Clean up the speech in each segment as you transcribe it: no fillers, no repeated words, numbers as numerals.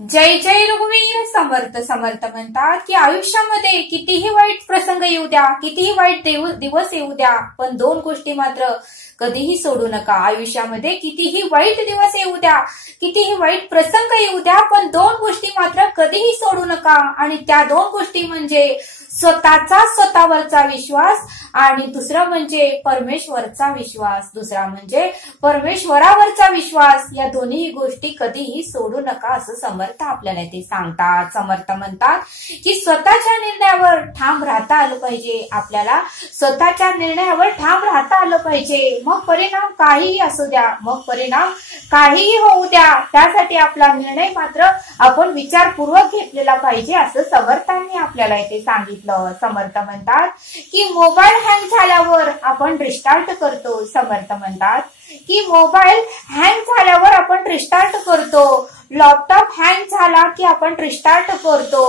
जय जय रघुवीर समर्थ समर्थ म्हणतात की आयुष्यामध्ये कितीही वाईट प्रसंग येऊ द्या, कितीही वाईट दिवस येऊ द्या, पण दोन गोष्टी मात्र कधीही सोडू नका. आयुष्यामध्ये कितीही वाईट दिवस येऊ द्या, कितीही वाईट प्रसंग येऊ द्या, पण दोन गोष्टी मात्र कधीही सोडू नका. आणि त्या दोन गोष्टी म्हणजे स्वतःवरचा विश्वास आणि दुसरा म्हणजे परमेश्वरचा विश्वास. दुसरा म्हणजे परमेश्वरावरचा विश्वास. या दोन्ही गोष्टी कधीही सोडू नका असं समर्थ आपल्याला ते सांगतात. समर्थ म्हणतात की स्वतःच्या निर्णयावर ठाम राहता आलं पाहिजे. आपल्याला स्वतःच्या निर्णयावर ठाम राहता आलं पाहिजे. मग परिणाम काहीही असू द्या, मग परिणाम काहीही होऊ द्या, त्यासाठी आपला निर्णय मात्र आपण विचारपूर्वक घेतलेला पाहिजे असं समर्थांनी आपल्याला इथे सांगितलं. समर्थ म्हणतात की मोबाईल हँग झाल्यावर आपण रिस्टार्ट करतो. समर्थ म्हणतात की मोबाईल हँग झाल्यावर आपण रिस्टार्ट करतो. लॅपटॉप हँग झाला की आपण रिस्टार्ट करतो.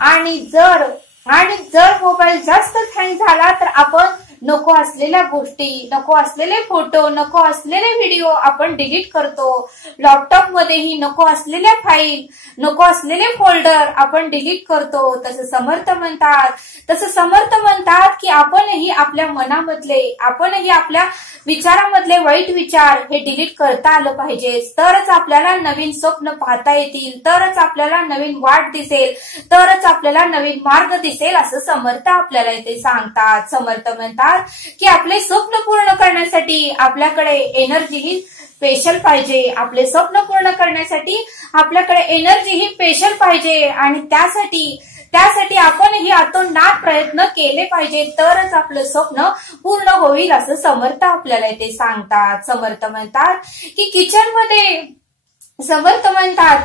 आणि जर मोबाईल जास्त हँग झाला तर आपण नको असलेल्या गोष्टी, नको असलेले फोटो, नको असलेले व्हिडिओ आपण डिलीट करतो. लॅपटॉप मध्येही नको असलेल्या फाईल, नको असलेले फोल्डर आपण डिलीट करतो. तसं समर्थ म्हणतात की आपणही आपल्या मनामधले, आपणही आपल्या विचारामधले वाईट विचार हे डिलीट करता आलं पाहिजे. तरच आपल्याला नवीन स्वप्न पाहता येतील, तरच आपल्याला नवीन वाट दिसेल, तरच आपल्याला नवीन मार्ग दिसेल असं समर्थ आपल्याला इथे सांगतात. समर्थ म्हणतात की आपले स्वप्न पूर्ण करण्यासाठी आपल्याकडे एनर्जी ही स्पेशल पाहिजे. आपले स्वप्न पूर्ण करण्यासाठी आपल्याकडे एनर्जी ही स्पेशल पाहिजे. आणि त्यासाठी आपणही आतोनात प्रयत्न केले पाहिजे, तरच आपलं स्वप्न पूर्ण होईल असं समर्थ आपल्याला इथे सांगतात. समर्थ म्हणतात की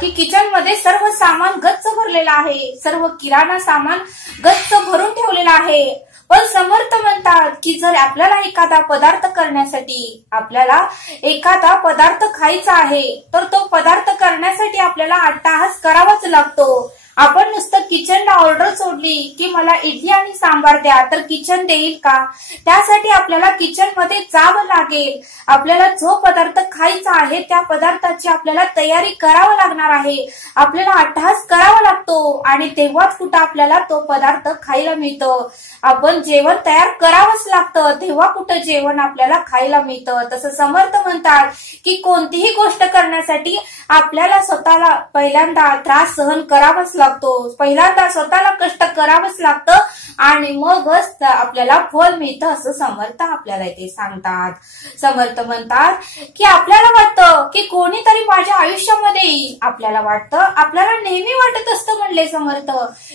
किचन मध्ये सर्व सामान गच्च भरलेलं आहे, सर्व किराणा सामान गच्च भरून ठेवलेला आहे. पण समर्थ म्हणतात की जर आपल्याला एखादा पदार्थ करण्यासाठी, आपल्याला एखादा पदार्थ खायचा आहे, तर तो पदार्थ करण्यासाठी आपल्याला अट्टाहास करावाच लागतो. आपण नुसतं किचनला ऑर्डर सोडली की मला इडली आणि सांबार द्या, तर किचन देईल का? त्यासाठी आपल्याला किचन मध्ये जावं लागेल. आपल्याला जो पदार्थ खायचा आहे त्या पदार्थाची आपल्याला तयारी करावं लागणार आहे. आपल्याला अट्टाहास करावा लागतो आणि तेव्हाच कुठं आपल्याला तो पदार्थ खायला मिळतो. आपण जेवण तयार करावंच लागतं, तेव्हा कुठं जेवण आपल्याला खायला मिळतं. तसं समर्थ म्हणतात की कोणतीही गोष्ट करण्यासाठी आपल्याला स्वतःला पहिल्यांदा त्रास सहन करावाच लागतो, पहिल्यांदा स्वतःला कष्ट करावंच लागतं आणि मगच आपल्याला फळ मिळतं असं समर्थ आपल्याला इथे सांगतात. समर्थ म्हणतात की आपल्याला वाटतं की कोणीतरी माझ्या आयुष्यामध्ये येईल. आपल्याला नेहमी वाटत असतं म्हणले समर्थ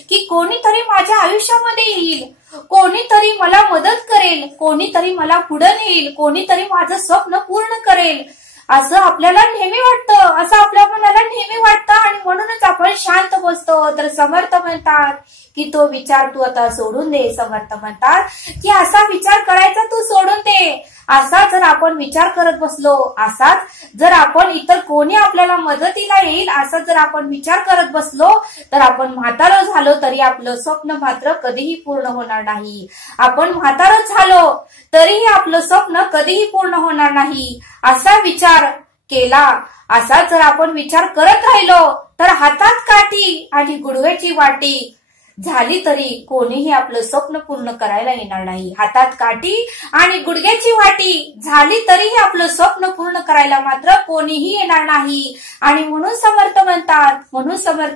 की कोणीतरी माझ्या आयुष्यामध्ये येईल, कोणीतरी मला मदत करेल, कोणीतरी मला पुढे नेईल, कोणीतरी माझं स्वप्न पूर्ण करेल असं आपल्याला नेहमी वाटतं, असं आपल्या मनाला नेहमी वाटतं आणि म्हणूनच आपण शांत बसतो. तर समर्थ म्हणतात की तो विचार तू आता सोडून दे. समर्थ म्हणतात की असा विचार करायचा तू सोडून दे. असा जर आपण विचार करत बसलो, असाच जर आपण इतर कोणी आपल्याला मदतीला येईल असा जर आपण विचार करत बसलो, तर आपण म्हातारं झालो तरी आपलं स्वप्न मात्र कधीही पूर्ण होणार नाही. आपण म्हातारं झालो तरीही आपलं स्वप्न कधीही पूर्ण होणार नाही. असा विचार केला, असा जर आपण विचार करत राहिलो तर हातात काठी आणि गुडघ्याची वाटी झाली तरी कोणीही आपलं स्वप्न पूर्ण करायला येणार नाही. हातात काठी आणि गुडघ्याची वाटी झाली तरीही आपलं स्वप्न पूर्ण करायला मात्र कोणीही येणार नाही. आणि म्हणून समर्थ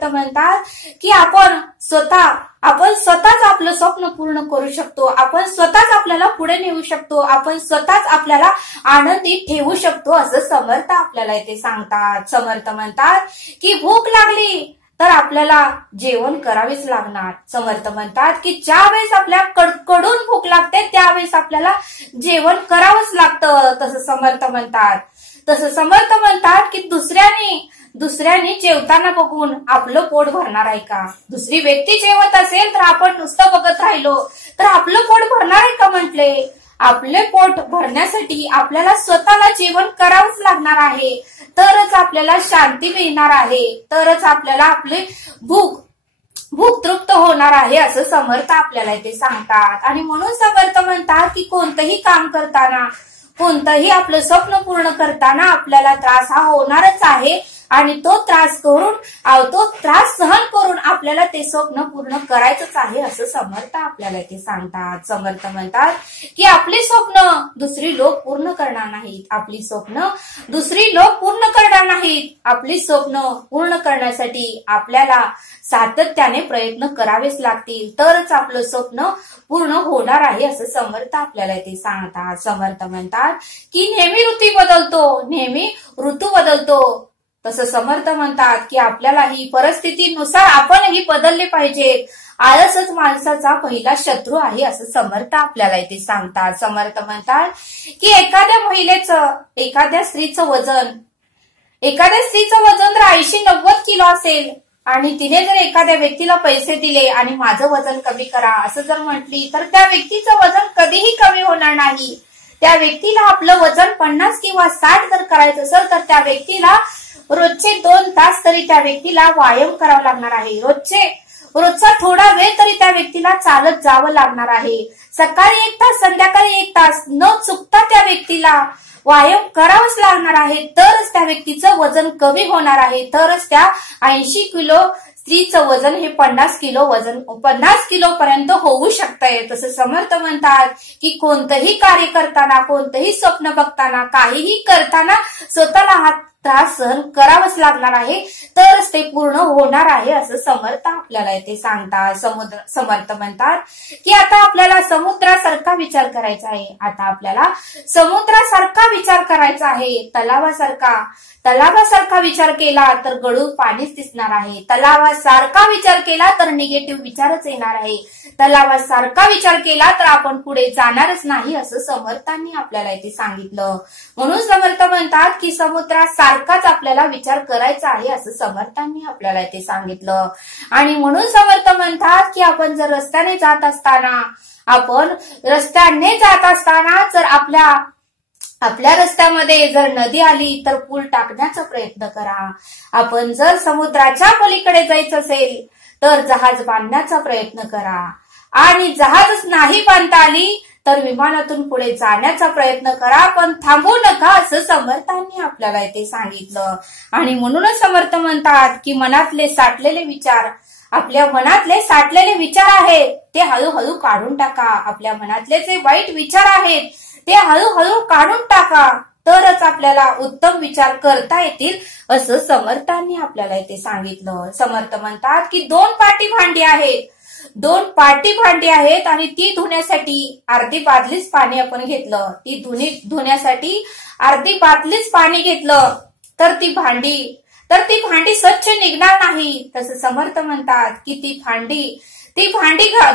म्हणतात की आपण स्वतःच आपलं स्वप्न पूर्ण करू शकतो. आपण स्वतःच आपल्याला पुढे नेऊ शकतो. आपण स्वतःच आपल्याला आनंदी ठेवू शकतो असं समर्थ आपल्याला इथे सांगतात. समर्थ म्हणतात की भूक लागली तर आपल्याला जेवण करावेच लागणार. समर्थ म्हणतात की ज्या वेळेस आपल्या कडून भूक लागते त्यावेळेस आपल्याला जेवण करावंच लागतं. तसं समर्थ म्हणतात की दुसऱ्याने जेवताना बघून आपलं पोट भरणार आहे का? दुसरी व्यक्ती जेवत असेल तर आपण नुसतं बघत राहिलो तर आपलं पोट भरणार आहे का? म्हटले आपले पोट भरण्यासाठी आपल्याला स्वतःला जेवण करावंच लागणार आहे, तरच आपल्याला शांती मिळणार आहे, तरच आपल्याला आपली भूक तृप्त होणार आहे असं समर्थ आपल्याला इथे सांगतात. आणि म्हणून समर्थ म्हणतात की कोणतंही काम करताना कोणतंही आपलं स्वप्न पूर्ण करताना आपल्याला त्रास हा होणारच आहे आणि तो त्रास सहन करून आपल्याला ते स्वप्न पूर्ण करायचंच आहे असं समर्थ आपल्याला ते सांगतात. समर्थ म्हणतात की आपली स्वप्न दुसरी लोक पूर्ण करणार नाहीत, आपली स्वप्न दुसरी लोक पूर्ण करणार नाहीत. आपली स्वप्न पूर्ण करण्यासाठी आपल्याला सातत्याने प्रयत्न करावेच लागतील, तरच आपलं स्वप्न पूर्ण होणार आहे असं समर्थ आपल्याला ते सांगतात. समर्थ म्हणतात की नेहमी नेहमी ऋतू बदलतो, तसं समर्थ म्हणतात की आपल्याला ही परिस्थितीनुसार आपणही बदलले पाहिजेत. आळसच माणसाचा पहिला शत्रू आहे असं समर्थ आपल्याला इथे सांगतात. समर्थ म्हणतात की एखाद्या स्त्रीचं वजन जर 80-90 किलो असेल आणि तिने जर एखाद्या व्यक्तीला पैसे दिले आणि माझं वजन कमी करा असं जर म्हटली तर त्या व्यक्तीचं वजन कधीही कमी होणार नाही. त्या व्यक्तीला आपलं वजन 50 किंवा 60 जर करायचं असेल तर त्या व्यक्तीला रोजचे 2 तास तरी त्या व्यक्तीला व्यायाम करावा लागणार आहे. रोजचा थोडा वेळ तरी त्या व्यक्तीला चालत जावं लागणार आहे. सकाळी 1 तास, संध्याकाळी 1 तास न चुकता त्या व्यक्तीला व्यायाम करावाच लागणार आहे. तरच त्या व्यक्तीचं वजन कमी होणार आहे. तरच त्या 80 किलो स्त्रीचं वजन हे 50 किलो पर्यंत होऊ शकतंय. तसं समर्थ म्हणतात की कोणतंही कार्य करताना, कोणतंही स्वप्न बघताना, काहीही करताना स्वतःला हा त्रास सहन करावाच लागणार आहे, तरच ते पूर्ण होणार आहे असं समर्थ आपल्याला इथे सांगतात. समर्थ म्हणतात की आता आपल्याला समुद्रासारखा विचार करायचा आहे. आता आपल्याला समुद्रासारखा विचार करायचा आहे. तलावासारखा विचार केला तर गळून पाणीच दिसणार आहे. तलावासारखा विचार केला तर निगेटिव्ह विचारच येणार आहे. तलावासारखा विचार केला तर आपण पुढे जाणारच नाही असं समर्थांनी आपल्याला इथे सांगितलं. म्हणून समर्थ म्हणतात की समुद्रासारखाच आपल्याला विचार करायचा आहे असं समर्थांनी आपल्याला इथे सांगितलं. आणि म्हणून समर्थ म्हणतात की आपण जर रस्त्याने जात असताना जर आपल्या रस्त्यामध्ये जर नदी आली तर पूल टाकण्याचा प्रयत्न करा. आपण जर समुद्राच्या पलीकडे जायचं असेल तर जहाज बांधण्याचा प्रयत्न करा. आणि जहाजच नाही बांधता आली तर विमानातून पुढे जाण्याचा प्रयत्न करा, पण थांबू नका असं समर्थांनी आपल्याला इथे सांगितलं. आणि म्हणूनच समर्थ म्हणतात की आपल्या मनातले साठलेले विचार आहेत ते हळूहळू काढून टाका. आपल्या मनातले जे वाईट विचार आहेत ते हळूहळू काढून टाका, तरच आपल्याला उत्तम विचार करता येतील असं समर्थांनी आपल्याला इथे सांगितलं. समर्थ म्हणतात की 2 पाटी भांडी आहेत आणि ती धुण्यासाठी अर्धी बादलीच पाणी आपण घेतलं. ती धुण्यासाठी अर्धी बादलीच पाणी घेतलं तर ती भांडी स्वच्छ निघणार नाही. तसं समर्थ म्हणतात की ती भांडी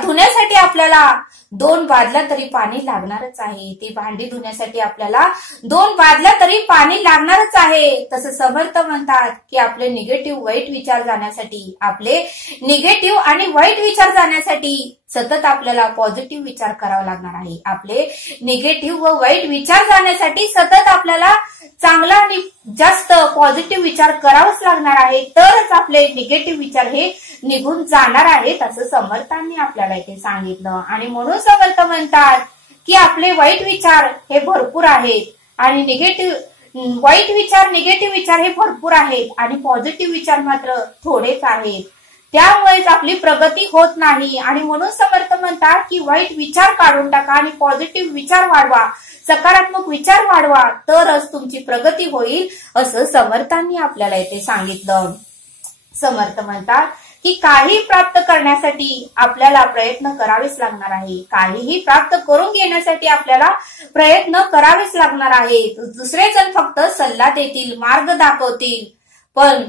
धुण्यासाठी आपल्याला 2 बादल्या तरी पाणी लागणारच आहे. ती भांडी धुण्यासाठी आपल्याला 2 बादल्या तरी पाणी लागणारच आहे. तसं समर्थ म्हणतात की आपले निगेटिव्ह वाईट विचार जाण्यासाठी सतत आपल्याला पॉझिटिव्ह विचार करावा लागणार आहे. आपले निगेटिव्ह व वाईट विचार जाण्यासाठी सतत आपल्याला चांगला आणि जास्त पॉझिटिव्ह विचार करावाच लागणार आहे, तरच आपले निगेटिव्ह विचार हे निघून जाणार आहेत असं समर्थांनी आपल्याला इथे सांगितलं. आणि म्हणून समर्थ म्हणतात की आपले वाईट विचार हे भरपूर आहेत आणि निगेटिव्ह विचार हे भरपूर आहेत आणि पॉझिटिव्ह विचार मात्र थोडेच आहेत. त्यामुळेच आपली प्रगती होत नाही. आणि म्हणून समर्थ म्हणतात की वाईट विचार काढून टाका आणि पॉझिटिव्ह विचार वाढवा, सकारात्मक विचार वाढवा, तरच तुमची प्रगती होईल असं समर्थांनी आपल्याला इथे सांगितलं. समर्थ म्हणतात की काही प्राप्त करण्यासाठी आपल्याला प्रयत्न करावेच लागणार आहे. काहीही प्राप्त करून घेण्यासाठी आपल्याला प्रयत्न करावेच लागणार आहे. दुसरे जण फक्त सल्ला देतील, मार्ग दाखवतील, पण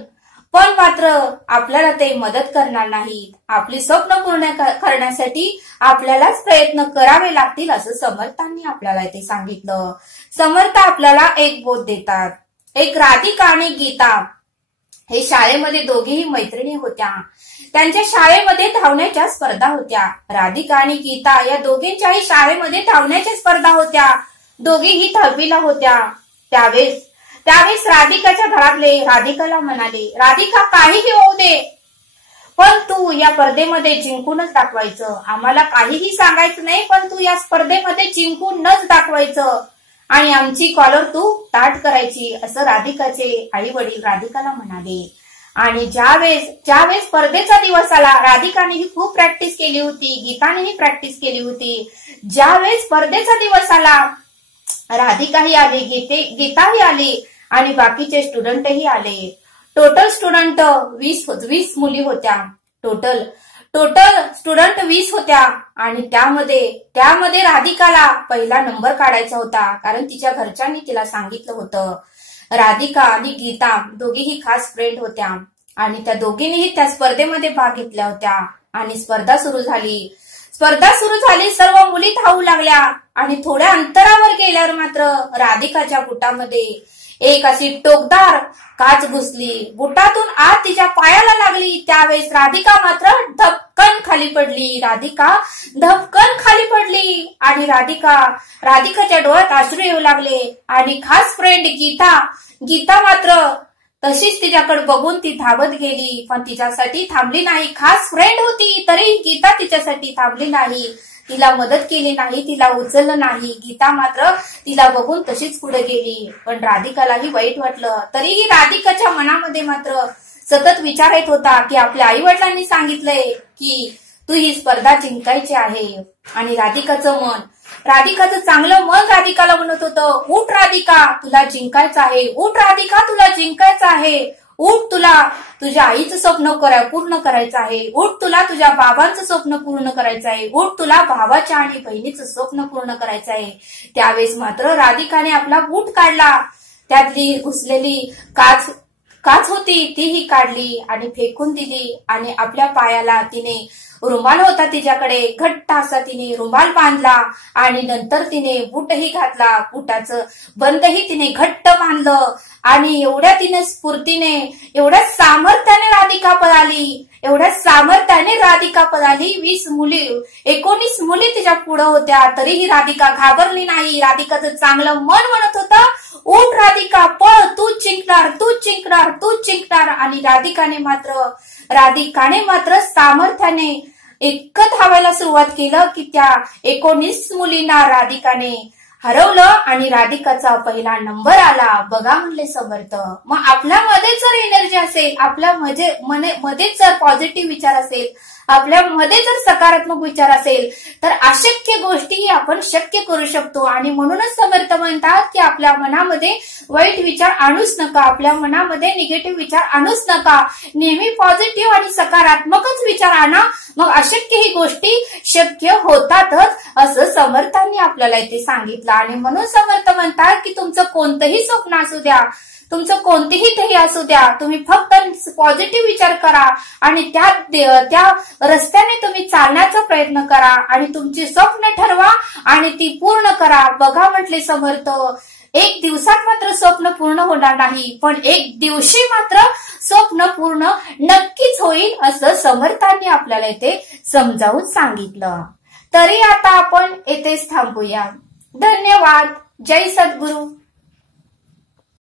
मात्र आपल्याला ते मदत करणार नाहीत. आपली स्वप्न पूर्ण करण्यासाठी आपल्यालाच प्रयत्न करावे लागतील असं समर्थांनी आपल्याला इथे सांगितलं. समर्थ आपल्याला एक बोध देतात. एक राधिका आणि गीता हे शाळेमध्ये दोघेही मैत्रिणी होत्या. त्यांच्या शाळेमध्ये धावण्याच्या स्पर्धा होत्या. राधिका आणि गीता या दोघींच्याही शाळेमध्ये धावण्याच्या स्पर्धा होत्या. दोघीही 10वीला होत्या. त्यावेळेस राधिकाच्या घरातले राधिकाला म्हणाले, राधिका काहीही होऊ दे, पण तू या स्पर्धेमध्ये जिंकूनच दाखवायचं. आम्हाला काहीही सांगायचं नाही, पण तू या स्पर्धेमध्ये जिंकूनच दाखवायचं. आणि आमची कॉलर तू ताट करायची, असं राधिकाचे आई वडील राधिकाला म्हणाले. आणि ज्यावेळेस स्पर्धेचा दिवस आला, राधिकानेही खूप प्रॅक्टिस केली होती, गीतानेही प्रॅक्टिस केली होती. ज्यावेळेस स्पर्धेचा दिवस आला, राधिकाही आली, गीताही आली आणि बाकीचे स्टुडंटही आले. टोटल स्टुडंट 20 मुली होत्या. टोटल स्टुडंट 20 होत्या आणि त्यामध्ये राधिकाला पहिला नंबर काढायचा होता, कारण तिच्या घरच्यांनी तिला सांगितलं होतं. राधिका आणि गीता दोघीही खास फ्रेंड होत्या आणि त्या दोघींनीही त्या स्पर्धेमध्ये भाग घेतल्या होत्या. आणि स्पर्धा सुरू झाली. सर्व मुली धावू लागल्या आणि थोड्या अंतरावर गेल्यावर मात्र राधिकाच्या बुटामध्ये एक अशी टोकदार काच घुसली. बुटातून आत तिच्या पायाला लागली. त्यावेळेस राधिका मात्र धपकन खाली पडली आणि राधिकाच्या डोळ्यात अश्रू येऊ लागले. आणि खास फ्रेंड गीता मात्र तशीच तिच्याकडे बघून ती धावत गेली, पण तिच्यासाठी थांबली नाही. खास फ्रेंड होती तरी गीता तिच्यासाठी थांबली नाही, तिला मदत केली नाही, तिला उचललं नाही. गीता मात्र तिला बघून तशीच पुढे गेली. पण राधिकालाही वाईट वाटलं. तरीही राधिकाच्या मनामध्ये मात्र सतत विचार येत होता की आपल्या आई वडिलांनी सांगितलंय की तू ही स्पर्धा जिंकायची आहे. आणि राधिकाचं चांगलं मन राधिकाला म्हणत होतं, उठ राधिका, तुला जिंकायचं आहे. उठ राधिका, तुला जिंकायचं आहे. उठ, तुला तुझ्या आईचं स्वप्न पूर्ण करायचं आहे. उठ, तुला तुझ्या बाबांचं स्वप्न पूर्ण करायचं आहे. उठ, तुला भावाच्या आणि बहिणीचं स्वप्न पूर्ण करायचं आहे. त्यावेळेस मात्र राधिकाने आपला बूट काढला. त्यातली घुसलेली काच होती तीही काढली आणि फेकून दिली. आणि आपल्या पायाला तिने रुमाल होता तिच्याकडे, घट्ट असा तिने रुमाल बांधला आणि नंतर तिने बूटही घातला. बुटाचं बंदही तिने घट्ट बांधलं. आणि एवढ्या तिने स्फूर्तीने, एवढ्या सामर्थ्याने राधिका पळाली. 19 मुली तिच्या पुढे होत्या, तरीही राधिका घाबरली नाही. राधिकाचं चांगलं मन म्हणत होतं, उठ राधिका, पळ, तू जिंकणार. आणि राधिकाने मात्र सामर्थ्याने इतकं धावायला सुरुवात केलं की त्या 19 मुलींना राधिकाने हरवलं आणि राधिकाचा पहिला नंबर आला. बघा म्हणले समर्थ. मग आपल्यामध्ये जर एनर्जी असेल, आपल्यामध्ये जर पॉझिटिव्ह विचार असेल, आपल्यामध्ये जर सकारात्मक विचार असेल, तर अशक्य गोष्टी आपण शक्य करू शकतो. आणि म्हणूनच समर्थ म्हणतात की आपल्या मनामध्ये वाईट विचार आणूच नका, आपल्या मनामध्ये निगेटिव्ह विचार आणूच नका. नेहमी पॉझिटिव्ह आणि सकारात्मकच विचार आणा, मग अशक्य ही गोष्टी शक्य होतातच, असं समर्थांनी आपल्याला इथे सांगितलं. आणि म्हणून समर्थ म्हणतात की तुमचं कोणतंही स्वप्न असू द्या, तुमचं कोणतेही ध्येय असू द्या, तुम्ही फक्त पॉझिटिव्ह विचार करा आणि त्या रस्त्याने तुम्ही चालण्याचा प्रयत्न करा आणि तुमची स्वप्न ठरवा आणि ती पूर्ण करा. बघा म्हटले समर्थ, एक दिवसात मात्र स्वप्न पूर्ण होणार नाही, पण एक दिवशी मात्र स्वप्न पूर्ण नक्कीच होईल, असं समर्थांनी आपल्याला इथे समजावून सांगितलं. तरी आता आपण येथेच थांबूया. धन्यवाद. जय सद्गुरू.